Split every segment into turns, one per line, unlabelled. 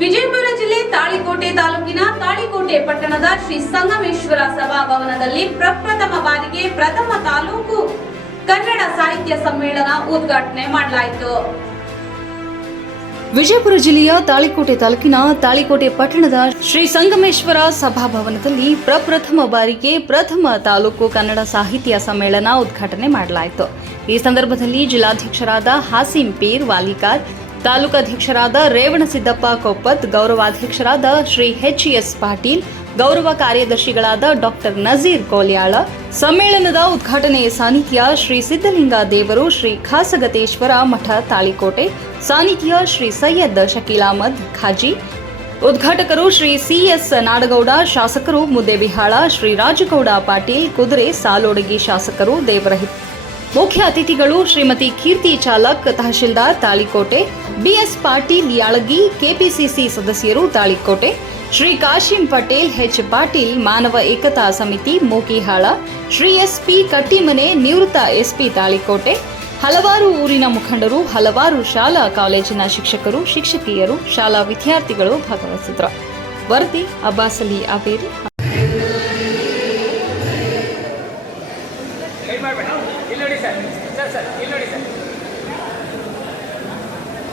ವಿಜಯಪುರ ಜಿಲ್ಲೆ ತಾಳಿಕೋಟೆ ತಾಲೂಕಿನ ತಾಳಿಕೋಟೆ ಪಟ್ಟಣದ ಶ್ರೀ ಸಂಗಮೇಶ್ವರ ಸಭಾಭವನದಲ್ಲಿ ಪ್ರಪ್ರಥಮ ಬಾರಿಗೆ ಪ್ರಥಮ ತಾಲೂಕು ಕನ್ನಡ ಸಾಹಿತ್ಯ ಸಮ್ಮೇಳನ ಉದ್ಘಾಟನೆ ಮಾಡಲಾಯಿತು.
ವಿಜಯಪುರ ಜಿಲ್ಲೆಯ ತಾಳಿಕೋಟೆ ತಾಲೂಕಿನ ತಾಳಿಕೋಟೆ ಪಟ್ಟಣದ ಶ್ರೀ ಸಂಗಮೇಶ್ವರ ಸಭಾಭವನದಲ್ಲಿ ಪ್ರಪ್ರಥಮ ಬಾರಿಗೆ ಪ್ರಥಮ ತಾಲೂಕು ಕನ್ನಡ ಸಾಹಿತ್ಯ ಸಮ್ಮೇಳನ ಉದ್ಘಾಟನೆ ಮಾಡಲಾಯಿತು. ಈ ಸಂದರ್ಭದಲ್ಲಿ ಜಿಲ್ಲಾಧ್ಯಕ್ಷರಾದ ಹಾಸಿಂ ಪೀರ್ ವಾಲಿಕಾರ್ ತಾಲೂಕಾಧ್ಯಕ್ಷರಾದ ರೇವಣಸಿದ್ದಪ್ಪ ಕೊಪ್ಪತ್, ಗೌರವಾಧ್ಯಕ್ಷರಾದ ಶ್ರೀ ಎಚ್ ಎಸ್ ಪಾಟೀಲ್, ಗೌರವ ಕಾರ್ಯದರ್ಶಿಗಳಾದ ಡಾಕ್ಟರ್ ನಜೀರ್ ಕೋಲ್ಯಾಳ, ಸಮ್ಮೇಳನದ ಉದ್ಘಾಟನೆಯ ಸಾನ್ನಿಧ್ಯ ಶ್ರೀ ಸಿದ್ದಲಿಂಗ ದೇವರು ಶ್ರೀ ಖಾಸಗತೇಶ್ವರ ಮಠ ತಾಳಿಕೋಟೆ ಸಾನ್ನಿಧ್ಯ ಶ್ರೀ ಸೈಯದ್ ಶಕೀಲ್ ಅಹಮದ್ ಖಾಜಿ, ಉದ್ಘಾಟಕರು ಶ್ರೀ ಸಿಎಸ್ ನಾಡಗೌಡ ಶಾಸಕರು ಮುದ್ದೇಬಿಹಾಳ, ಶ್ರೀ ರಾಜಗೌಡ ಪಾಟೀಲ್, ಕುದುರೆ ಸಾಲೋಡಗಿ ಶಾಸಕರು ದೇವರಹಿತ್ ಮುಖ್ಯ ಅತಿಥಿಗಳು ಶ್ರೀಮತಿ ಕೀರ್ತಿ ಚಾಲಕ್, ತಹಶೀಲ್ದಾರ್ ತಾಳಿಕೋಟೆ, ಬಿಎಸ್ ಪಾಟೀಲ್ ಯಾಳಗಿ, ಕೆಪಿಸಿಸಿ ಸದಸ್ಯರು ತಾಳಿಕೋಟೆ, ಶ್ರೀ ಕಾಶಿಂ ಪಟೇಲ್ ಹೆಚ್ ಪಾಟೀಲ್, ಮಾನವ ಏಕತಾ ಸಮಿತಿ ಮೂಕಿಹಾಳ, ಶ್ರೀ ಎಸ್ಪಿ ಕಟ್ಟಿಮನೆ ನಿವೃತ್ತ ಎಸ್ಪಿ ತಾಳಿಕೋಟೆ, ಹಲವಾರು ಊರಿನ ಮುಖಂಡರು, ಹಲವಾರು ಶಾಲಾ ಕಾಲೇಜಿನ ಶಿಕ್ಷಕರು, ಶಿಕ್ಷಕಿಯರು, ಶಾಲಾ ವಿದ್ಯಾರ್ಥಿಗಳು ಭಾಗವಹಿಸಿದರು ವರದಿ ಅಬ್ಬಾಸಲಿ ಅಬೇರಿ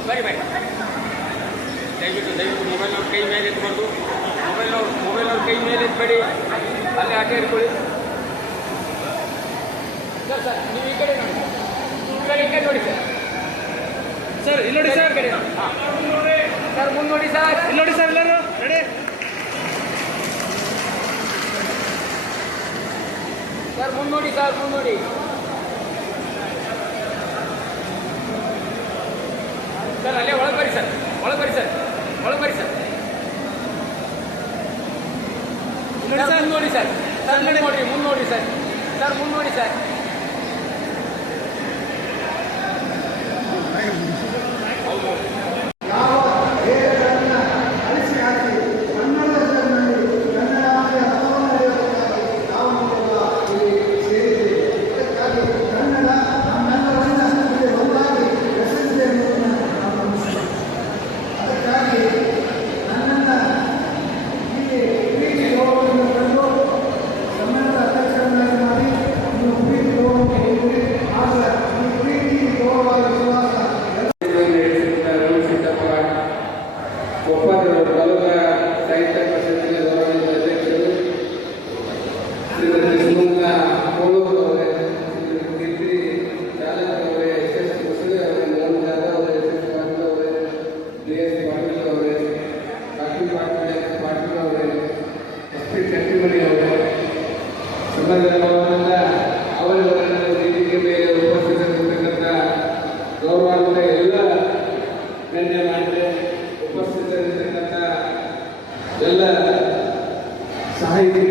ಬರಿ ಬರಿ ದಯವಿಟ್ಟು ದಯವಿಟ್ಟು ಮೊಬೈಲ್ ಅವ್ರ ಕೈ ಮೇಲೆ ಎತ್ಬಾರ್ದು. ಮೊಬೈಲ್ ಅವ್ರ ಮೊಬೈಲ್ ಅವ್ರ ಕೈ ಮೇಲೆ ಎತ್ಬೇಡಿ. ಅಲ್ಲೇ ಆಟ ಇಟ್ಕೊಳ್ಳಿ ಸರ್ ಸರ್ ನೀವು ಈ ಕಡೆ ನೋಡಿ. ಈ ಕಡೆ ಈ ಕಡೆ ನೋಡಿ ಸರ್.
ಸರ್ ಇಲ್ಲಿ ನೋಡಿ ಸರ್.
ಕಡೆ ಸರ್ ಮುಂದೆ ನೋಡಿ ಸರ್.
ಇಲ್ಲಿ ನೋಡಿ ಸರ್ ಎಲ್ಲರೂ. ರೆಡಿ?
ಸರ್ ಮುಂದೆ ನೋಡಿ ಸರ್ ಮುಂದೆ ನೋಡಿ. ಸರ್ ಅಲ್ಲೇ ಒಳಗೆ ಬರ್ರಿ ಸರ್ ಒಳಗೆ ಬರ್ರಿ ಸರ್ ಒಳಗೆ ಬರ್ರಿ ಸರ್
ನೋಡಿ
ಸರ್
ಸರ್
ಮುಂದೆ ನೋಡಿ ಸರ್ ಸರ್ ಮುಂದೆ ನೋಡಿ ಮುಂದೆ ನೋಡಿ ಸರ್ ಸರ್ ಮುಂದೆ ನೋಡಿ ಸರ್
ಒಪ್ಪಂದದ ತಾಲೂಕಾ ಸಾಹಿತ್ಯ ಪರಿಷತ್ತಿನ ಗೌರವಾನ್ವಿತ ಅಧ್ಯಕ್ಷರು ಶ್ರೀಮತಿ ಸುಮಂತ ಕೋಳೂರು ಅವರೇ ಶ್ರೀಮತಿ ಕೀರ್ತಿ ಚಾಲಕ್ ಅವರೇ ಎಸ್ ಎಸ್ ಕುಸಲೆ ಅವರೇ ಮೋಹನ್ ಜಾಧವ್ ಅವರೇ ಎಸ್ ಎಸ್ ಪಾಟೀಲ್ ಅವರೇ ಡಿ ಎಸ್ ಪಾಟೀಲ್ ಅವರೇ ಕಾಶಿ ಪಾಟೀಲ್ ಎಸ್ ಪಾಟೀಲ್ ಅವರೇ ಎಸ್ ಪಿ ಕಟ್ಟಿಮಣಿ ಅವರೇ ಸಂಬಂಧದಿಂದ ಅವರವರನ್ನ ವೇದಿಕೆ ಮೇಲೆ ಗೌರವಾನ್ವಿತ ಎಲ್ಲ ಗಣ್ಯ ಮಾನ್ಯ ಉಪಸ್ಥಿತರಿರ್ತಕ್ಕಂಥ ಎಲ್ಲ ಸಾಹಿತಿಕ